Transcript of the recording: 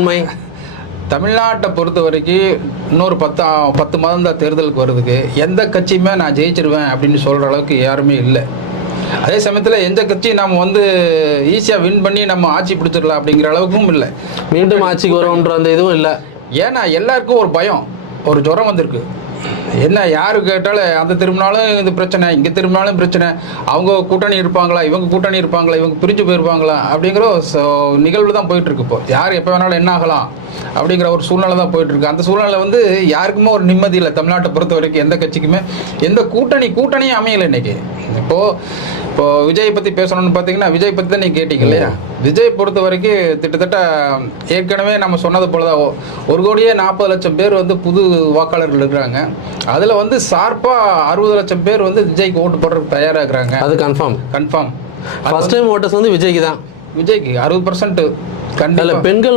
உண்மை தமிழ்நாட்டை பொறுத்த வரைக்கும் இன்னொரு பத்து பத்து மாதம் தான் தேர்தலுக்கு வருதுக்கு. எந்த கட்சியுமே நான் ஜெயிச்சிருவேன் அப்படின்னு சொல்கிற அளவுக்கு யாருமே இல்லை. அதே சமயத்தில் எந்த கட்சி நம்ம வந்து ஈஸியாக வின் பண்ணி நம்ம ஆட்சி பிடிச்சிடலாம் அப்படிங்கிற அளவுக்கும் இல்லை. மீண்டும் ஆட்சிக்கு வரும்ன்ற அந்த இதுவும் இல்லை. ஏன்னா எல்லாருக்கும் ஒரு பயம் ஒரு ஜுரம் வந்திருக்கு. என்ன யாரு கேட்டாலும் அந்த திரும்பினாலும் இது பிரச்சனை இங்கே திரும்பினாலும் பிரச்சனை. அவங்க கூட்டணி இருப்பாங்களா இவங்க கூட்டணி இருப்பாங்களா இவங்க பிரிஞ்சு போயிருப்பாங்களா அப்படிங்கிற நிகழ்வு தான் போயிட்டு இருக்கு இப்போ. யார் எப்போ வேணாலும் என்ன ஆகலாம் அப்படிங்கிற ஒரு சூழ்நிலை தான் போயிட்டு இருக்கு அந்த சூழ்நிலை வந்து யாருக்குமே ஒரு நிம்மதி இல்லை. தமிழ்நாட்டை பொறுத்த வரைக்கும் எந்த கட்சிக்குமே. எந்த கூட்டணி கூட்டணியும் அமையலை இன்னைக்கு. இப்போ இப்போ விஜய் பத்தி பேசணும்னு பார்த்தீங்கன்னா விஜய் பத்தி தான் நீங்க கேட்டீங்க இல்லையா? விஜய் பொறுத்த வரைக்கும் கிட்டத்தட்ட ஏற்கனவே நம்ம சொன்னது போல தான் ஒரு கோடியே நாற்பது லட்சம் பேர் வந்து புது வாக்காளர்கள் இருக்கிறாங்க. அதில் வந்து சார்பாக அறுபது லட்சம் பேர் வந்து விஜய்க்கு ஓட்டு போடுறதுக்கு தயாராக இருக்கிறாங்க அது confirm confirm first time voters வந்து விஜய்க்கு தான். விஜய்க்கு அறுபது பர்சன்ட் கண்டிப்பாக பெண்கள்